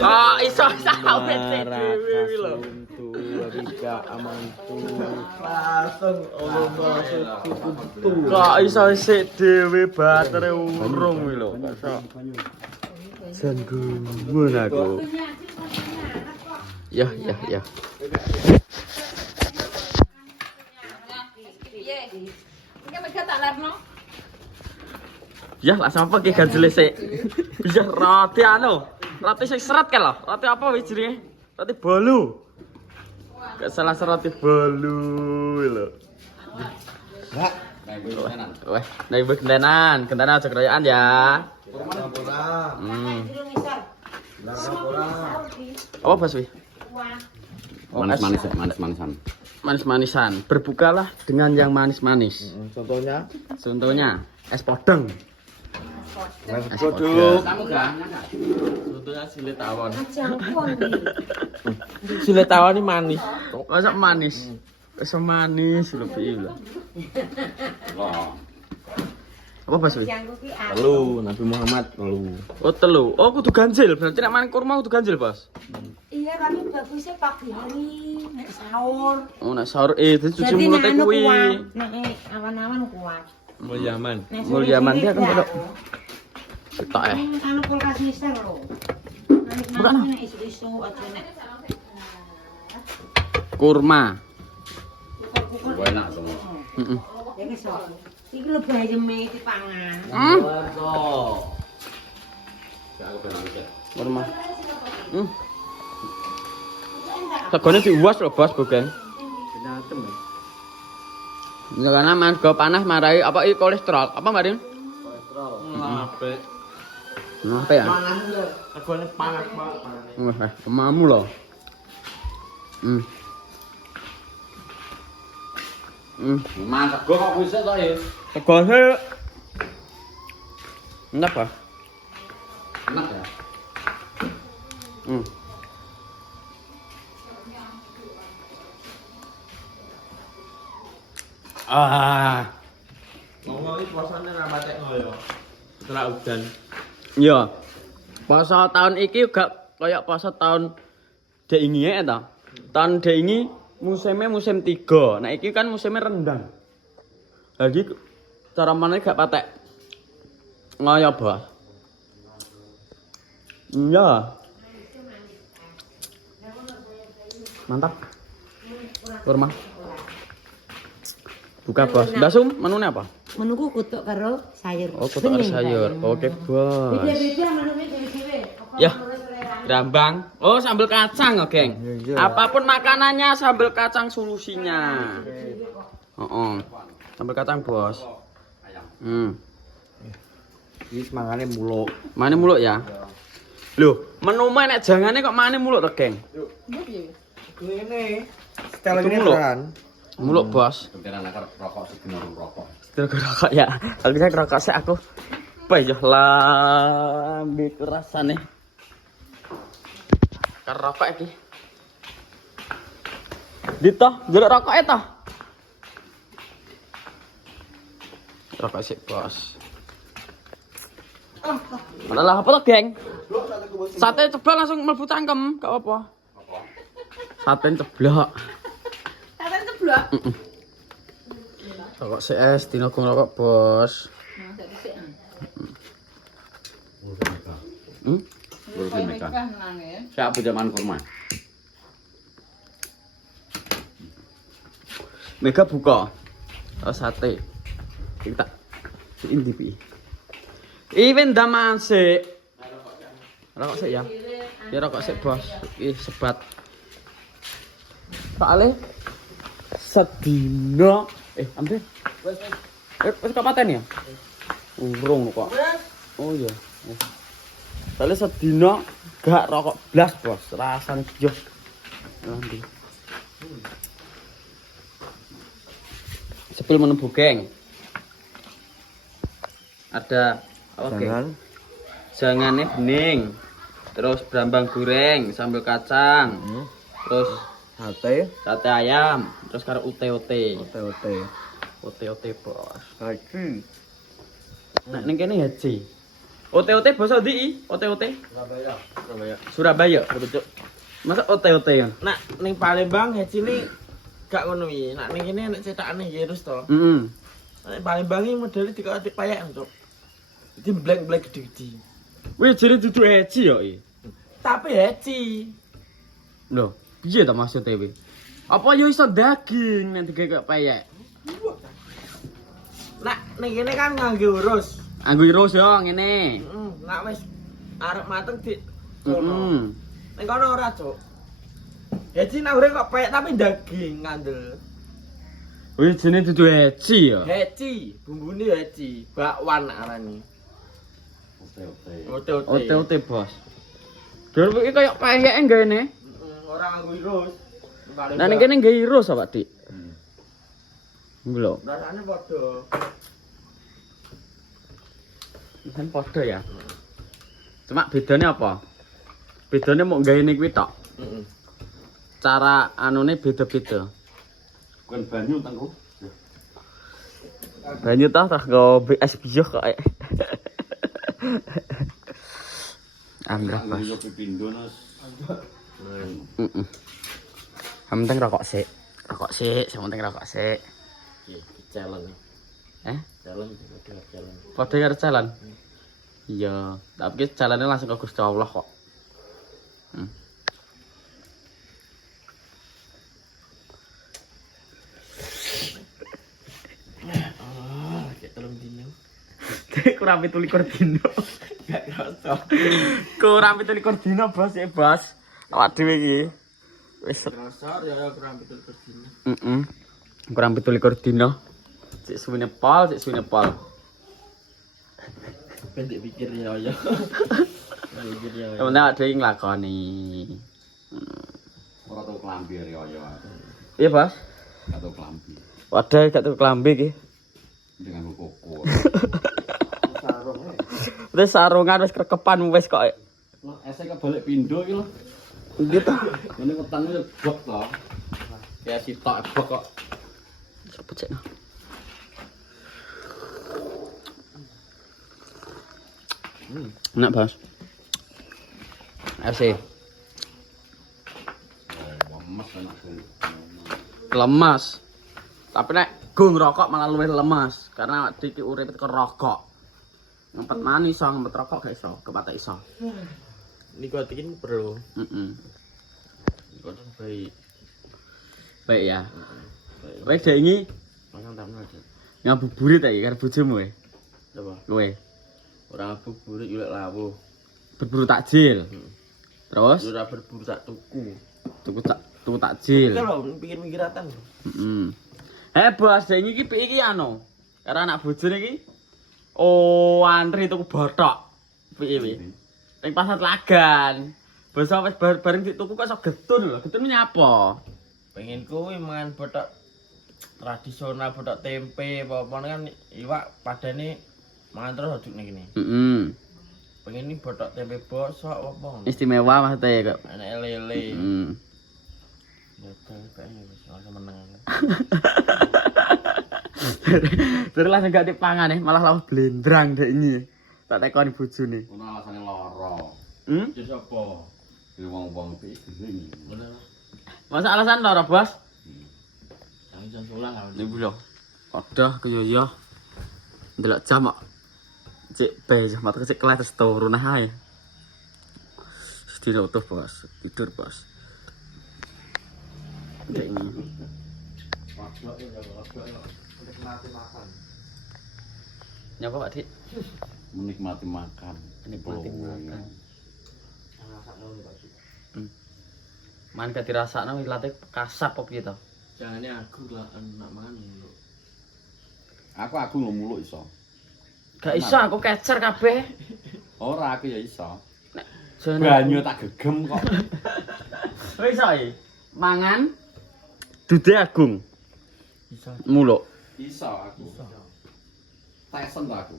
Kok iso sawet dhewe lho. Rika amantu. Langsung Allah maksudku. Kok iso sik dhewe batere urung kuwi lho. Sanggumun aku. Ya. Ya, lah sapa ki ganjele sik. Ya roti anu. Roti sing seret kan lho. Roti apa wis jenenge? Roti bolu. Gak salah roti bolu lho. Enggak. Weh, naik gentenan aja keroyokan ya. Apa Bas wi? Manis-manisan. Berbukalah dengan yang manis-manis. Contohnya es podeng. Es podeng. Contohnya sile tawon. Sile tawon ini manis. Masa manis? Es manis lebih lho. Apa Bas wi? Telu Nabi Muhammad telu. Oh telu. Oh kudu ganjil. Berarti nek makan kurma kudu ganjil, Bos. Iya, tapi bagusnya pagi hari nek sahur. Oh nek sahur dadi cuci mulut kuwi. Nek awan-awan kuat. Mulyaman. Mulyaman dia kan kodok. Ketok Anu kulkas nisar lho. Bukan. Nek isu-isu aja nek kurma. kukur. Enak semua. Heeh. Ya wis kok. Iki lho bayeme dipangan. Kurma. Segone diuwas lho, Bos, Bogeng. Ya karena mangga panas marai apa iki kolesterol? Apa, Mbak Rin? Apik. Nah, apa ya? Regane panas banget. Kemamu loh. Masak gua kok bisa toh ya? Tegose enak apa? Enak ya? Ngomong iki puasane ra matekno ya. Setelah udan. Iya. Puasa tahun iki gak kayak puasa tahun deingi ya ta. Tahun deingi musimnya musim 3. Nah iki kan musimnya rendang. Lagi cara mana gak patek ngoyo, Bos. Iya. Mantap. Kurma. Buka, Bos. Mbak Sum, menunya apa? Menuku kutuk karo sayur. Oh, kutuk karo sayur. Oke, Bos. Beda-beda menunya dhewe-dhewe. Ya. Rambang. Oh, sambal kacang, oh, Geng. Apapun makanannya sambal kacang solusinya. Sambal kacang, Bos. Iki semangane muluk. Mane muluk ya? Loh, menu nek jangane kok mane muluk to, Geng? Ngene. Itu Sekali muluk. kan. Muluk, Bos. Kepikiran akar rokok segenor rokok. Setel rokok ya. Tapi saya rokok sih aku. Bayah lambe rasane. Karo rokok iki. Dito, jelek rokok eta. Rokok sih, Bos. Malah apa to, Geng? Sate ceblok langsung mlebu cangkem, gak apa-apa. Sate ceblok. Sate ceblok. Rokok CS, dino gong rokok, Bos. Burung Mega. Siapa zaman kurma? Mega buka. Oh, sate. Kita ini pi. Iwen daman sik. Rokok sik ya. Ya rokok sik, Bos. Ih, sebat. Soale sedina ambil. Wis kapaten ya? Urung kok. Oh iya. Soale sedina gak rokok blas, Bos. Rasane yo. Nanti. Sepil menu Bogeng. Ada apa, Geng? Jangannya bening. Terus brambang goreng, sambal kacang. Terus sate ayam, terus karo ute-ute. Ute-ute, Bos. Haji. Nah, ning kene haji. OT-OT basa ndi? OT-OT? Surabaya. Surabaya. Surabaya. Betul. Masa OT-OT ya? Nak ning Palembang sini gak ngono iki. Nak ning kene nek cetakane Yerus to. Heeh. Nek Palembang iki modele dikok payek untuk. Jadi blank gede-gede. Wih, jadi dudu heci ya iki. Tapi heci. Lho, piye ta maksudnya kuwi? Apa yo iso daging nek digegek payek? Nak ning kene kan nganggo urus. Anggo irus yo ngene. Nak wis arep mateng di Heeh. ning kono ora, Cuk. Heci nak urip kok payek tapi daging ngandel. Wih, jenenge dudu heci ya. Heci, bumbune heci, bakwan nak arani. Oke. OT-OT, Bos. Dur iki koyo payek nggene. Ora nganggo irus. Nah ning kene nggae irus apa, Dik? Lho, Rasane padha. kan padha ya. Cuma bedanya apa? Bedanya mau nggaene kuwi tok. Heeh. Cara anune beda-beda. Bukan banyu tangku. Banyu tah go BS biyo kok. Ambrah, Bos. Banyu pipindo nas. Heeh. Yang penting rokok sik. Rokok sik, yang penting rokok sik. Iki challenge. Challenge. Padha karo jalan. Iya, tapi jalannya langsung ke Gusti Allah kok. Kayak telung dino. Kurang 17 dino. Gak kerasa. Kurang 17 dino, Bos, ya, Bos. Awak dhewe iki. Wis Kerasa ya kurang betul dino. kurang 17 dino. Cek suwene pol, cek suwene pol. Pendek pikir ya ya. Pikir ya. Yang penting awak dhewe nglakoni. Ora tau klambi riyo. Iya, Bos. Gak tau klambi. Wadah gak tuh klambi iki. Dengan koko. Wis sarungan wis kerekepan wis kok. Lah esek kebalik pindo iki lho. Gitu. Ngene wetenge bok to. Kayak sitok bok kok. Sopo cek. Enak, Bos. Asih. Lemes enak banget. Lemas. Tapi nek go ngerokok malah luwih lemas karena iki urip ke rokok. Ngempet manis iso, ngempet rokok gak iso, kepatek iso. Nikotin perlu. Nikotin baik. Baik ya. Baik dek ini Pasang tamno aja. ngabuburit iki karo bojomu kowe. Coba. Kowe Ora buburit yo lek lawuh. berburu takjil. Terus Ora berburu tak tuku. tuku takjil. Kalau mikir-mikiratan. Bos, dek iki piye iki anu? Karo anak bojone iki. Oh, antri tuku botok. Piye piye? Ning pasar Tlagan. Bos wis bareng dituku kok iso getun lho. Getun nyapa? Pengen kuwi mangan botok tradisional, botok tempe, apa kan iwak padane mangan terus ojuk ning kene. Pengen ini botok tempe bosok apa? Istimewa maksudnya kok. Enak lele. Betul kayaknya wis langsung meneng. Terus langsung gak dipangan malah lawan blendrang dek ini. Tak tekoni bojone. Ono alasane lara. Jadi sapa? Iki wong-wong iki gini. Bener. Masa alasan lara, Bos? Jangan sulang kan. Ibu lho. Aduh keyoyo. Ndelok jam kok. Cek bae mata kecil kelas turun ae. Tidur tuh, Bos. Tidur, Bos. Kayak ini. Nyapa Pak Dik? Menikmati makan. Menikmati makan. Man gak dirasakno ilate kasap apa piye to? Jangane aku lah nak mangan lho. Aku ngomulu iso. Gak iso aku kecer kabeh. Ora aku ya iso. Jane Banyu tak gegem kok. wis iso iki. Mangan dude agung. Bisa. Muluk. Iso aku. Tesen to aku.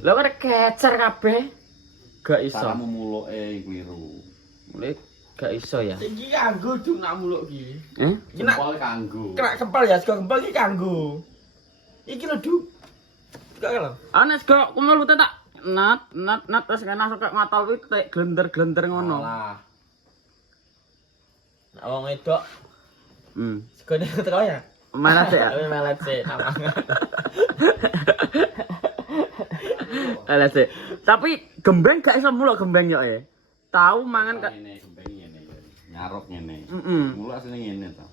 Lah kok kecer kabeh. Gak iso. Caramu muluke kliru. Mulai gak iso ya. Iki kanggo dung nak muluk iki. Jempol kanggo. Kena kempal ya, sego kempal iki kanggo. Iki lho, Du. Gak kalau. Anes kok kumul tak nat terus kena sok ngotol kuwi tek glender-glender ngono. Alah. Nek wong wedok Hmm. segone teko ya. Mana sih ya? Tapi melet sih. Alah sih. Tapi gembeng gak iso muluk gembeng yo e. Tahu mangan kak. Ngene gembeng ngene. Nyaruk ngene. Heeh. Mula asline ngene to.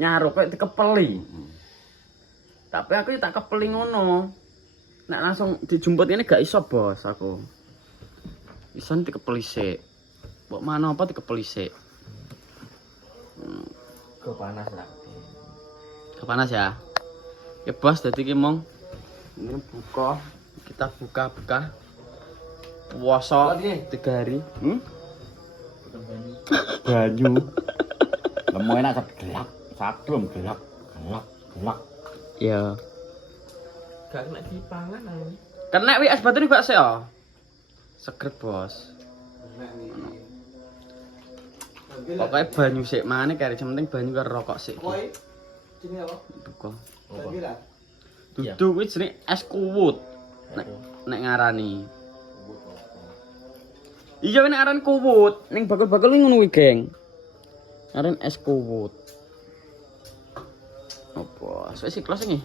Nyaruk kok dikepeli. Heeh. Tapi aku ya tak kepeli ngono. Nek langsung dijumput ini gak iso, Bos, aku. Iso dikepeli sik. Mbok mana apa dikepeli sik. Kok panas lah. Kepanas ya? Ya, Bos, dadi ki mong ini buka. Kita buka-buka. Puasa 3 hari. Banyu. Lemu enak gelap, sablum gelap. Ya. Gak kena dipangan aku. Kena wi es batu nih bakso ya. Seger, Bos. Pokoknya banyu sik mangane kare penting banyu karo rokok sik. Koi, sini apa? Buka. Gila. Dudu kuwi jenenge es kuwut. Nek ngarani. Iya nek aran kuwut, ning bakul-bakul kuwi ngono kuwi, Geng. Aran es kuwut. Apa? Wis ikhlas iki.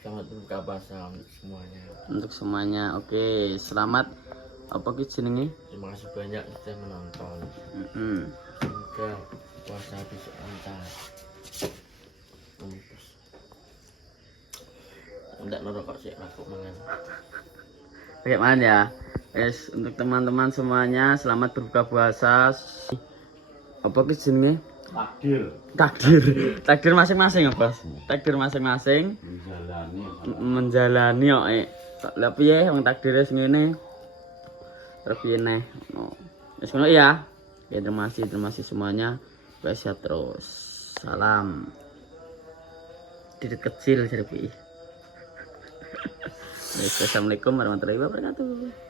Selamat berbuka puasa untuk semuanya. Untuk semuanya. Oke, selamat apa ki jenenge? Terima kasih banyak sudah menonton. Semoga puasa besok lancar. Enggak ngerokok sih, aku mangan. Oke, man ya. Wes untuk teman-teman semuanya selamat berbuka puasa. Apa ki jenenge? Takdir masing-masing ya, Bos. Takdir masing-masing menjalani kok. Lah piye wong takdire sing ngene? Terus piye neh? Wis ngono ya. Ya terima kasih semuanya. Sehat terus. Salam. Didit kecil jadi piye. Assalamualaikum warahmatullahi wabarakatuh.